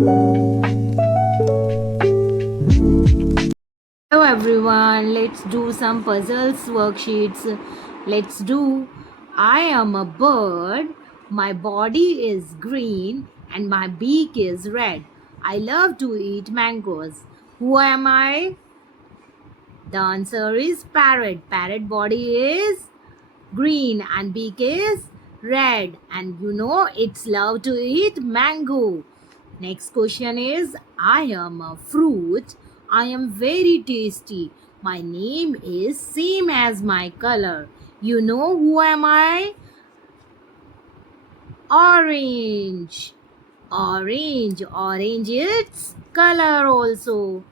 Hello everyone, let's do some puzzles worksheets. Let's do I am a bird, my body is green and my beak is red. I love to eat mangoes. Who am I? The answer is parrot. Parrot body is green and beak is red, and it's love to eat mango. Next question is I am a fruit. I am very tasty. My name is same as my color. You know who am I? Orange. Orange its color also.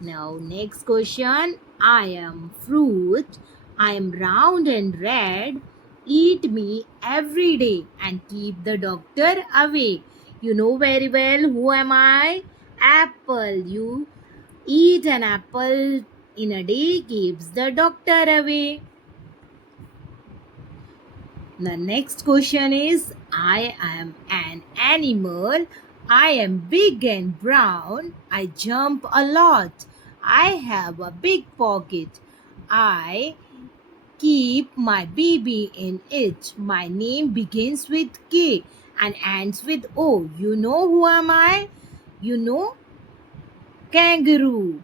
Now next question. I am fruit. I am round and red. Eat me every day and keep the doctor away. You know very well who am I? Apple. You eat an apple in a day keeps the doctor away. The next question is I am an animal. I am big and brown. I jump a lot. I have a big pocket. I keep my baby in it. My name begins with K and ends with O. You know who am I? You know, kangaroo.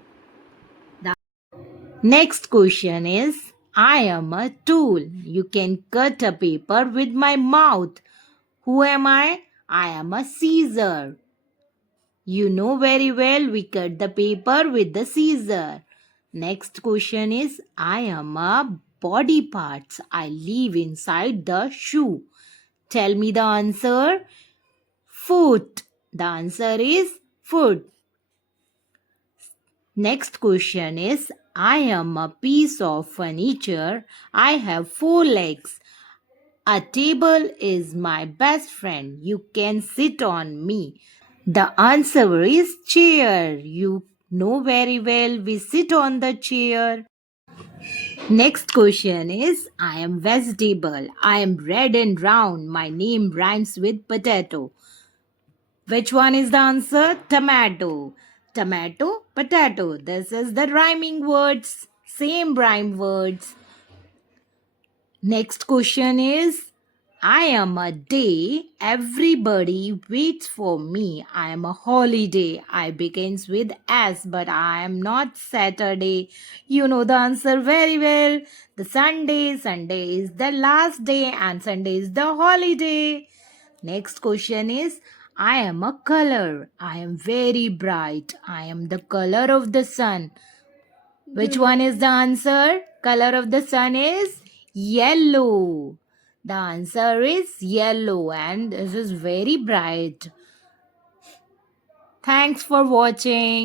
Next question is I am a tool. You can cut a paper with my mouth. Who am I? I am a scissor. You know very well we cut the paper with the scissor. Next question is I am a body parts. I live inside the shoe. Tell me the answer. Foot. The answer is foot. Next question is I am a piece of furniture. I have four legs. A table is my best friend. You can sit on me. The answer is chair. You know very well we sit on the chair. Next question is I am vegetable. I am red and round. My name rhymes with potato. Which one is the answer? Tomato. Tomato, potato. This is the rhyming words. Same rhyme words. Next question is I am a day. Everybody waits for me. I am a holiday. I begins with S, but I am not Saturday. You know the answer very well. The Sunday. Sunday is the last day and Sunday is the holiday. Next question is I am a color. I am very bright. I am the color of the sun. Which one is the answer? Color of the sun is yellow. The answer is yellow and this is very bright. Thanks for watching.